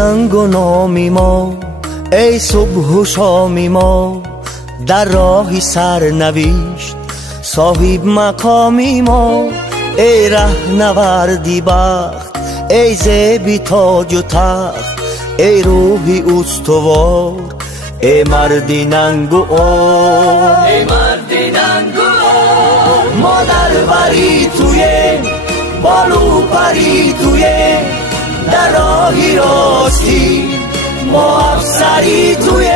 ننگ و نامی ما، ای صبح و شامی ما، در راهی سرنوشت صاحب مقامی ما. ای رهنوردی بخت، ای زیبی تاج و تخت، ای روحی استوار، ای مردی ننگ و آر، ای مردی ننگ و آر. ما در بری توی بالو پری توی، در راهی راستی ما افسری توی.